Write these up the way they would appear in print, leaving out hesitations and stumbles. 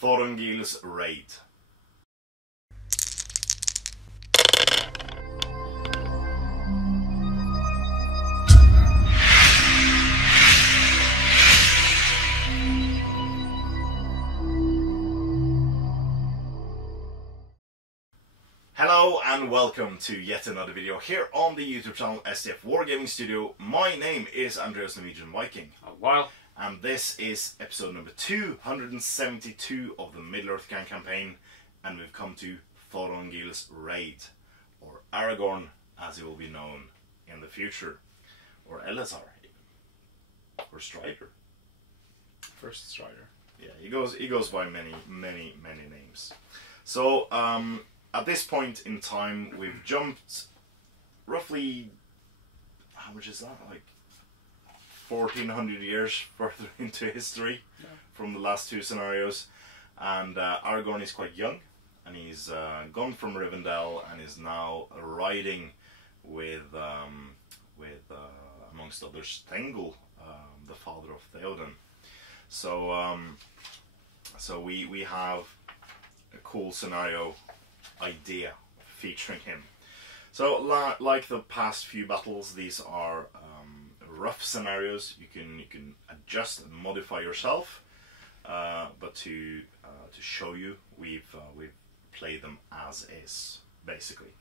Thorongil's raid. Hello and welcome to yet another video here on the YouTube channel STF Wargaming Studio. My name is Andreas Norwegian Viking. And this is episode number 272 of the Middle-earth Gang campaign, and we've come to Thorongil's raid, or Aragorn as he will be known in the future, or Elazar even, or Strider. First Strider. Yeah, he goes by many names. So at this point in time, we've jumped roughly, how much is that, like 1400 years further into history from the last two scenarios, and Aragorn is quite young, and he's gone from Rivendell and is now riding with amongst others Thorongil, the father of Theoden. So we have a cool scenario idea featuring him. So like the past few battles, these are rough scenarios. You can adjust and modify yourself, but to show you, we've played them as is, basically.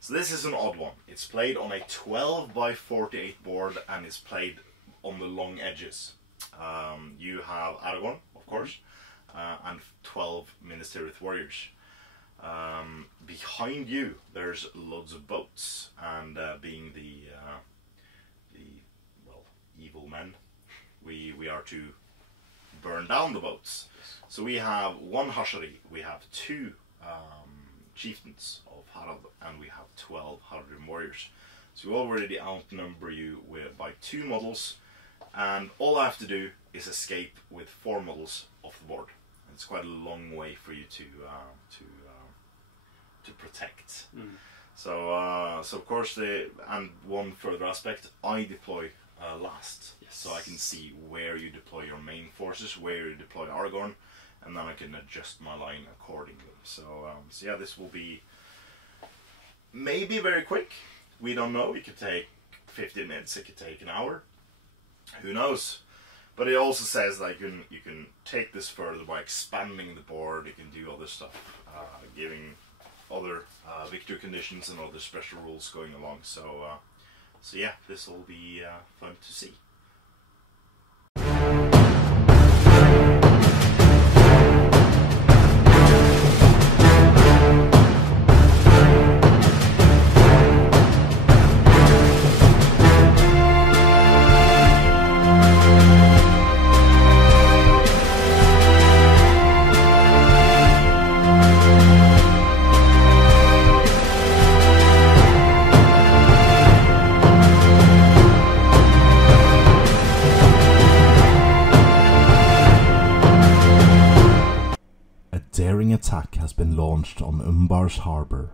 So this is an odd one. It's played on a 12 by 48 board and is played on the long edges. You have Aragorn, of course, and 12 Minas Tirith warriors. Behind you there's loads of boats, and being the evil men, we are to burn down the boats. So we have one Hashari, we have two chieftains of Harad, and we have 12 Haradrim warriors. So we already outnumber you by 2 models, and all I have to do is escape with 4 models off the board. And it's quite a long way for you to protect. So of course, and one further aspect, I deploy last, so I can see where you deploy your main forces, where you deploy Aragorn, and then I can adjust my line accordingly. So yeah, this will be maybe very quick. We don't know. It could take 15 minutes. It could take an hour. Who knows? But it also says that you can take this further by expanding the board. You can do other stuff, giving other victory conditions and other special rules going along. So yeah, this will be fun to see. Attack has been launched on Umbar's harbour,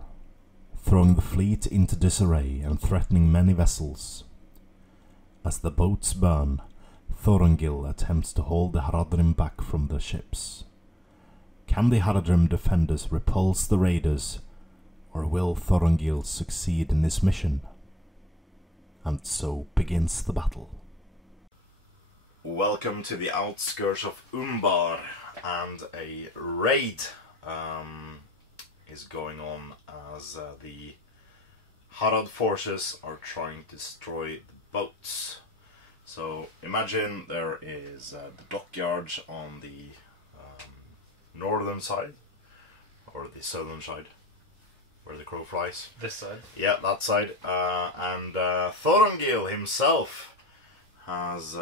throwing the fleet into disarray and threatening many vessels. As the boats burn, Thorongil attempts to hold the Haradrim back from the ships. Can the Haradrim defenders repulse the raiders, or will Thorongil succeed in his mission? And so begins the battle. Welcome to the outskirts of Umbar, and a raid is going on as the Harad forces are trying to destroy the boats. So imagine there is the dockyards on the northern side, or the southern side, where the crow flies. This side? Yeah, that side. And Thorongil himself has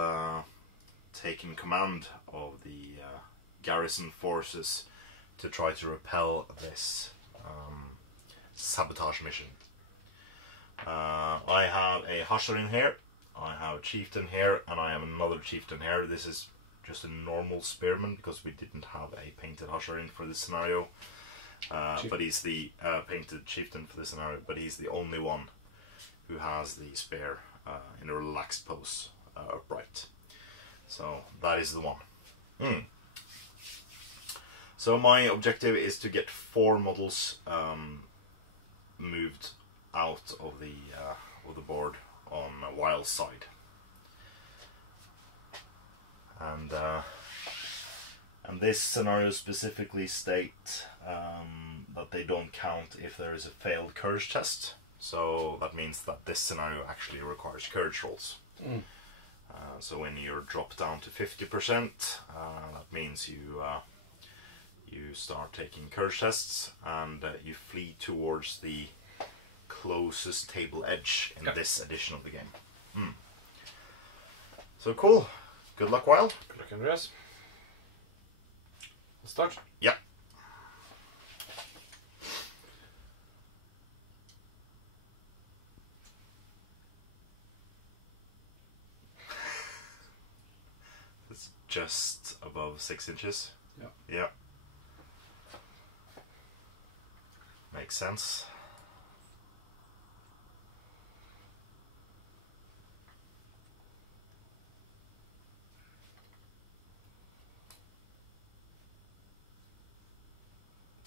taken command of the garrison forces to try to repel this sabotage mission. I have a Hasharin here, I have a chieftain here, and I have another chieftain here. This is just a normal spearman because we didn't have a painted Hasharin for this scenario. But he's the painted chieftain for this scenario, but he's the only one who has the spear in a relaxed pose, upright. So that is the one. So my objective is to get 4 models moved out of the board on a wild side, and this scenario specifically state that they don't count if there is a failed courage test. So that means that this scenario actually requires courage rolls. So when you're dropped down to 50%, that means you start taking courage tests, and you flee towards the closest table edge in this edition of the game. So cool. Good luck, Wild. Good luck, Andreas. Let's start. Yeah. It's just above 6 inches. Yeah. Yeah. Makes sense.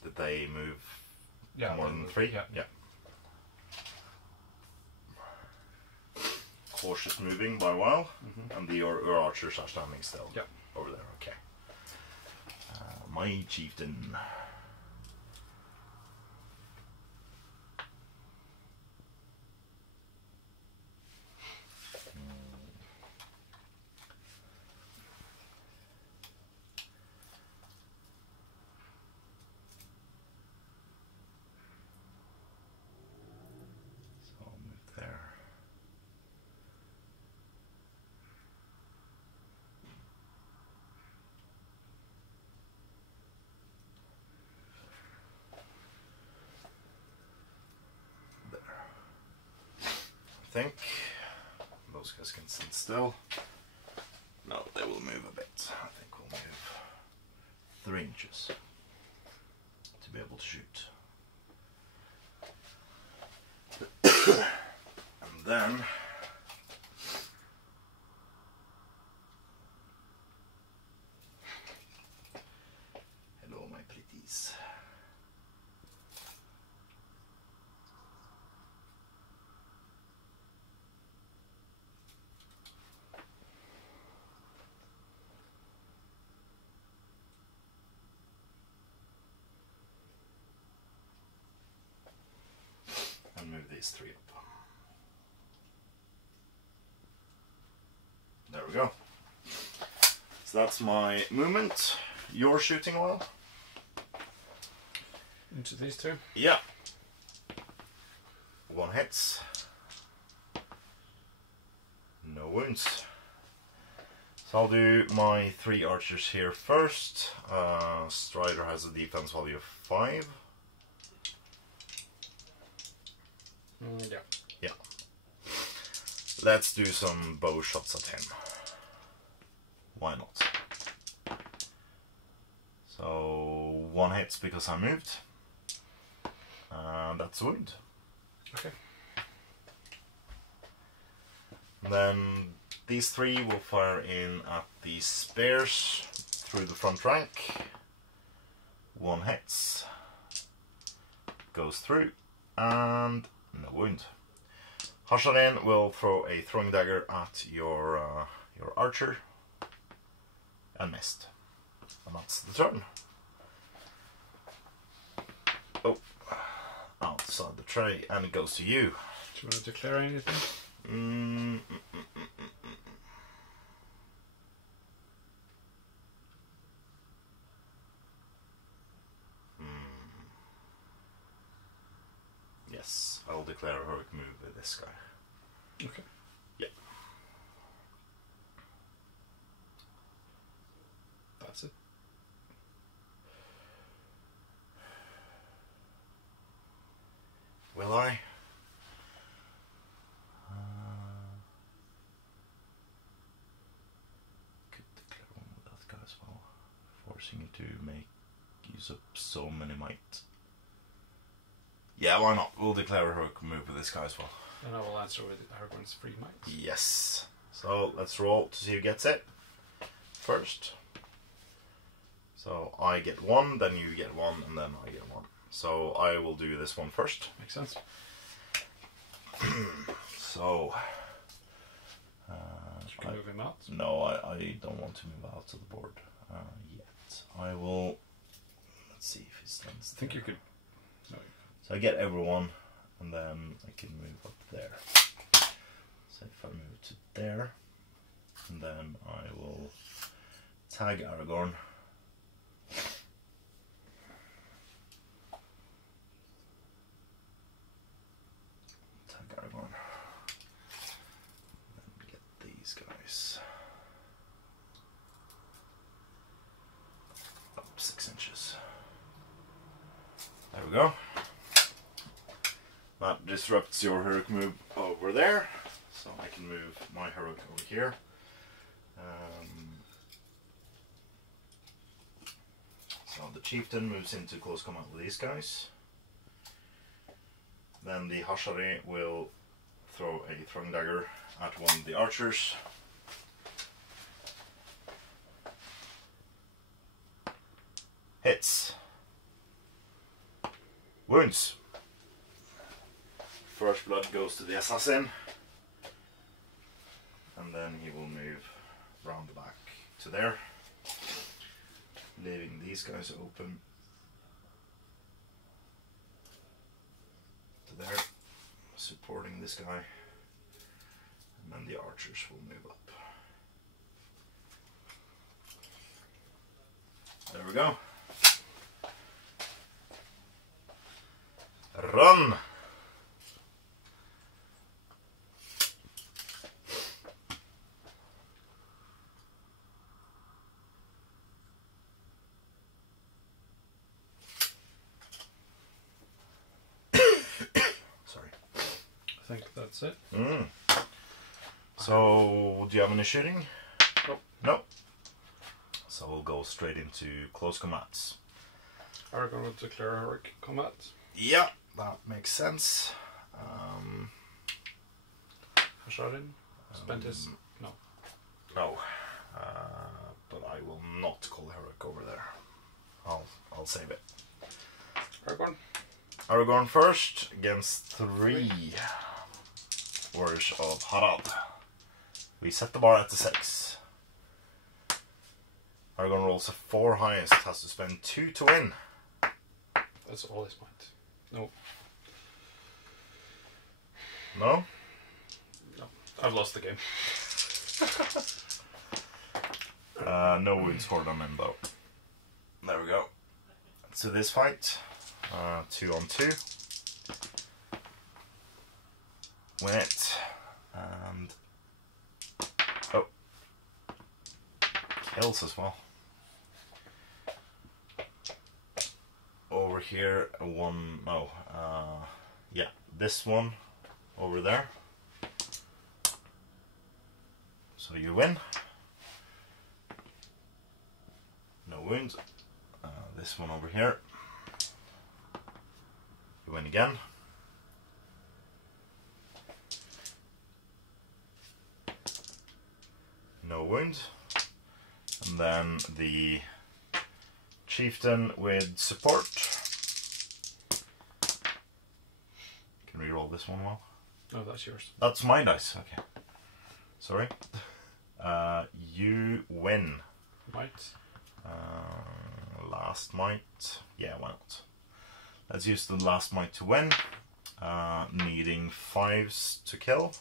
Did they move more than 3? Yeah. Cautious moving by a while, and your archers are standing still. Yeah. Over there, okay. My chieftain. I think those guys can sit still. No, they will move a bit. I think we'll move 3 inches to be able to shoot. And then hello, my pretties. Move these 3 up. There we go. So that's my movement. Your shooting oil? Into these 2? Yeah. 1 hits. No wounds. So I'll do my 3 archers here first. Strider has a defense value of 5. Yeah. Yeah. Let's do some bow shots at him. Why not? So 1 hits because I moved. That's a wound. Okay. And then these 3 will fire in at the spears through the front rank. 1 hits. Goes through. And no wound. Haradrim will throw a throwing dagger at your archer and missed. And that's the turn. Oh, outside the tray, and it goes to you. Do you want to declare anything? Yes, I'll declare a heroic move with this guy. Okay. Yeah. That's it. Will I? Could declare one with that guy as well, forcing you to make use up so many might. Yeah, why not? We'll declare a heroic move with this guy as well. And I will answer with Aragorn's free might. Yes. So let's roll to see who gets it first. So I get 1, then you get 1, and then I get 1. So I will do this one first. Makes sense. So... you can move him out. No, I don't want to move out of the board yet. I will... Let's see if he stands. I think you could... No. So I get everyone, and then I can move up there. So if I move to there, and then I will tag Aragorn. Tag Aragorn. Then get these guys up 6 inches. There we go. That disrupts your heroic move over there, so I can move my heroic over here. So the chieftain moves into close combat with these guys. Then the Hashari will throw a throwing dagger at one of the archers. Hits. Wounds. First blood goes to the assassin, and then he will move round the back to there, leaving these guys open to there, supporting this guy, and then the archers will move up. There we go. Run! I think that's it. So, do you have any shooting? Nope. Nope. So we'll go straight into close combats. Aragorn will declare heroic combat. Yeah, that makes sense. Haradrim spent his... No. No. But I will not call heroic over there. I'll save it. Aragorn. Aragorn first against 3 Warriors of Harad. We set the bar at the 6. Aragorn rolls a 4 highest, has to spend 2 to win. That's all his might. No. No? No. I've lost the game. No wounds scored on him though. There we go. So this fight, 2 on 2. Win it. And... oh. Kills as well. Over here, one... oh. Yeah, this one over there. So you win. No wounds. This one over here. You win again. No wounds. And then the chieftain with support. Can we roll this one well? No, that's yours. That's my dice, okay. Sorry. You win. Might. Last might. Yeah, why not? Let's use the last might to win. Needing 5s to kill.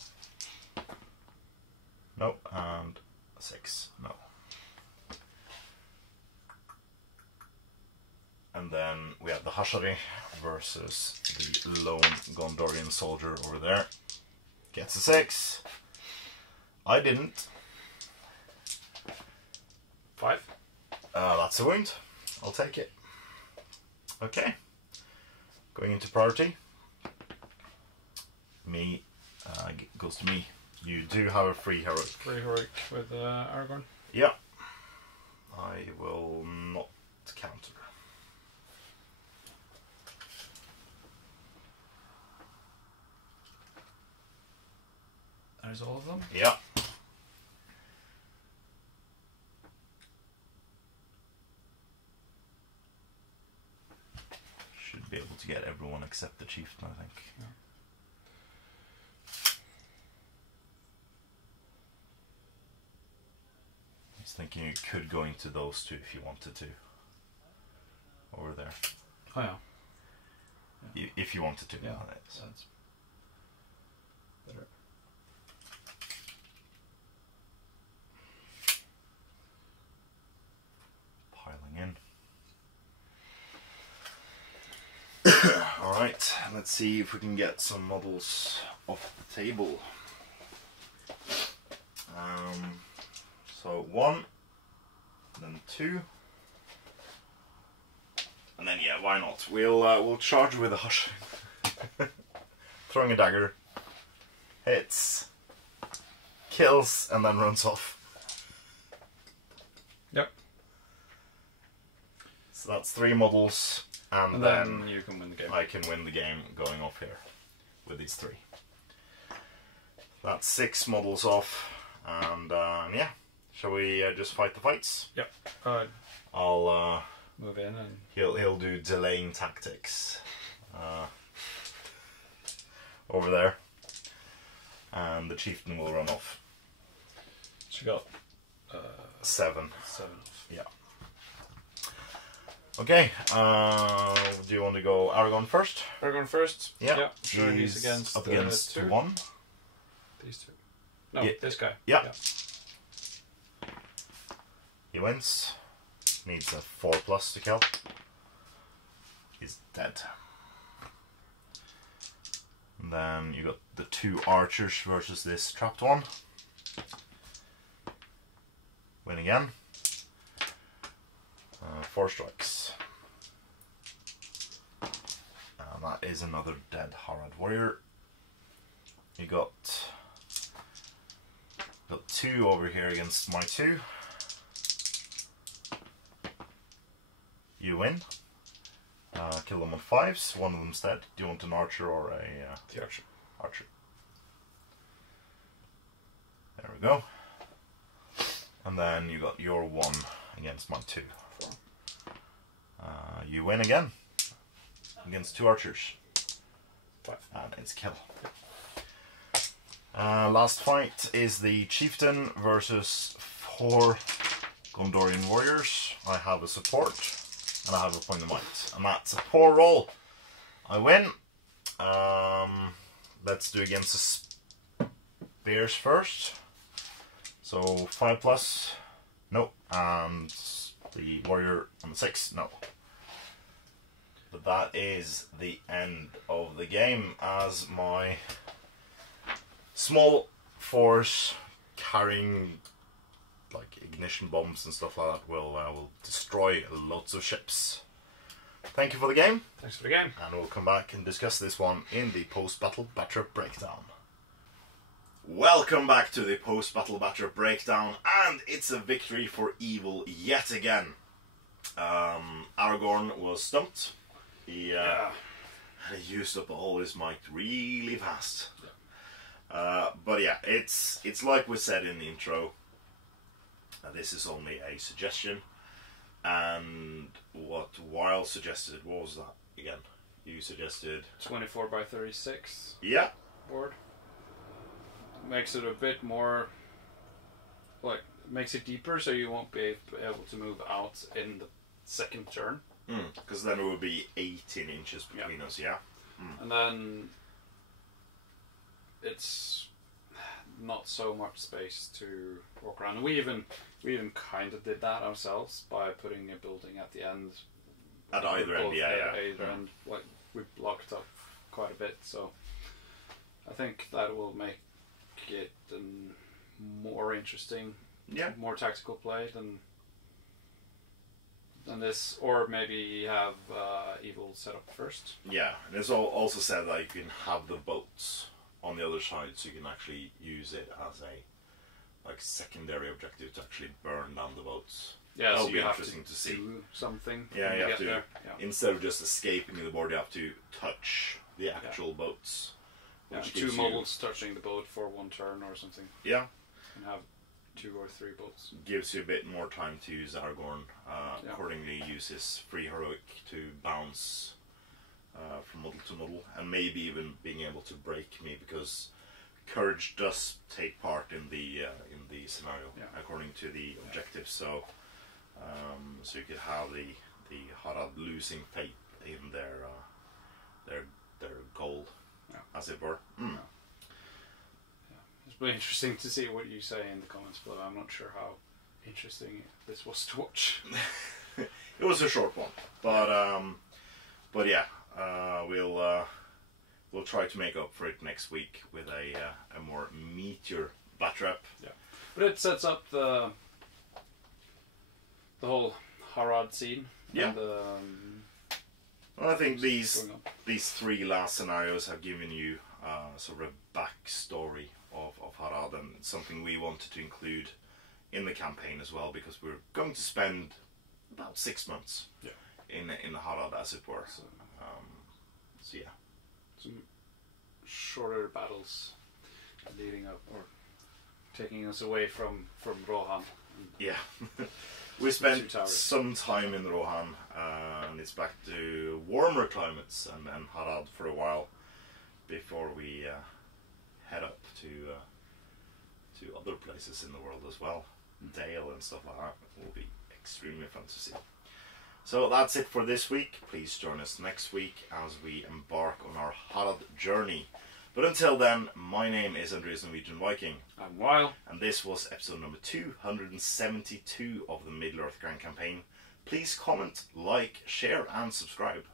Nope, and 6. No. And then we have the Hashari versus the lone Gondorian soldier over there. Gets a 6. I didn't. 5. That's a wound. I'll take it. Okay. Going into priority. Me goes to me. You do have a free heroic. Free heroic with Aragorn. Yeah. I will not counter. There's all of them. Yeah. to get everyone except the chieftain, I think. Yeah. I was thinking you could go into those two if you wanted to. Over there. Oh yeah. If you wanted to. Yeah, so. that's better. Piling in. Alright, let's see if we can get some models off the table. So 1, then 2, and then yeah, why not? We'll charge with a hush. Throwing a dagger, hits, kills, and then runs off. Yep. So that's 3 models, and then you can win the game. I can win the game going off here with these 3. That's 6 models off, and yeah. Shall we just fight the fights? Yep. I'll move in and he'll do delaying tactics over there, and the chieftain will run off. She got 7. 7. Yeah. Okay. Do you want to go Aragon first? Aragon first. Yeah. Yeah. Sure. He's against up against 2. 1. These 2. No, Yeah. this guy. Yeah. He wins. Needs a 4+ to kill. He's dead. And then you got the 2 archers versus this trapped one. Win again. 4 strikes. And that is another dead Harad warrior. You got 2 over here against my 2. You win. Kill them on 5s. One of them's dead. Do you want an archer or a... The archer. Archer. There we go. And then you got your 1 against my 2. 4. You win again. Against 2 archers. 5. And it's kill. Last fight is the chieftain versus 4 Gondorian warriors. I have a support. And I have a point of might. And that's a poor roll. I win. Let's do against the spears first. So 5+. No. And the warrior on the 6. No. But that is the end of the game, as my small force carrying like ignition bombs and stuff like that will destroy lots of ships. Thank you for the game. Thanks for the game. And we'll come back and discuss this one in the post-battle batter breakdown. Welcome back to the post-battle batter breakdown, and it's a victory for evil yet again. Aragorn was stumped. He used up all his might really fast. Yeah. But yeah, it's like we said in the intro. This is only a suggestion, and what Weil suggested, what was that again? You suggested 24x36. Yeah. Board makes it a bit more, like, makes it deeper, so you won't be able to move out in the second turn. Because then it would be 18 inches between us. Yeah. And then it's not so much space to walk around. And we even kind of did that ourselves by putting a building at the end. At either end, yeah. Either end, like, we blocked up quite a bit. So I think that will make it more interesting, more tactical play than this, or maybe have evil set up first. Yeah, and it's also said that you can have the boats on the other side, so you can actually use it as a secondary objective to actually burn down the boats. Yeah, that'll so be you interesting have to see. Do something. Yeah, you have to there. instead of just escaping the board, you have to touch the actual boats. Yeah, Which 2 models touching the boat for 1 turn or something. Yeah. And have 2 or 3 boats. Gives you a bit more time to use Aragorn. Accordingly, use his free heroic to bounce from model to model, and maybe even being able to break me, because courage does take part in the scenario according to the objectives. So so you could have the Harad losing faith in their goal, as it were. Yeah. It's really interesting to see what you say in the comments below. I'm not sure how interesting this was to watch. It was a short one, but yeah, we'll try to make up for it next week with a more meatier batch wrap. Yeah, but it sets up the whole Harad scene. Yeah. And, well, I think these 3 last scenarios have given you sort of a backstory of Harad, and it's something we wanted to include in the campaign as well, because we're going to spend about 6 months in Harad, as it were. So yeah, some shorter battles leading up or taking us away from Rohan. Yeah. We spent some time in Rohan, and it's back to warmer climates and Harad for a while before we head up to other places in the world as well. Dale and stuff like that will be extremely fun to see. So that's it for this week. Please join us next week as we embark on our Harad journey. But until then, my name is Andreas Norwegian Viking. I'm Weil. And this was episode number 272 of the Middle-earth Grand Campaign. Please comment, like, share and subscribe.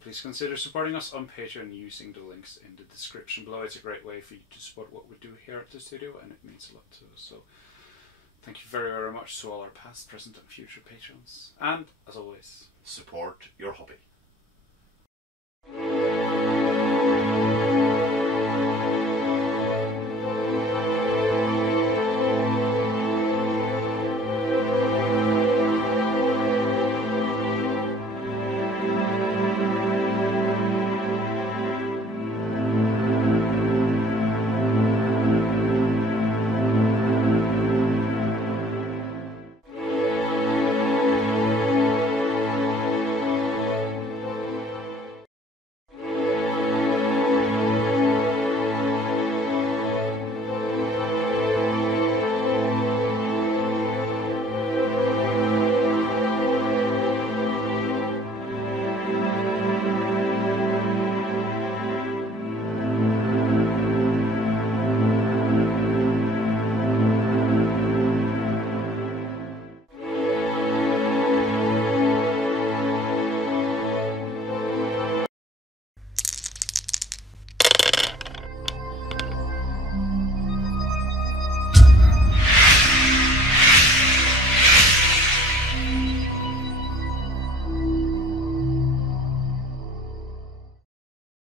Please consider supporting us on Patreon using the links in the description below. It's a great way for you to support what we do here at the studio, and it means a lot to us. So thank you very, very much to all our past, present and future patrons. And, as always, support your hobby.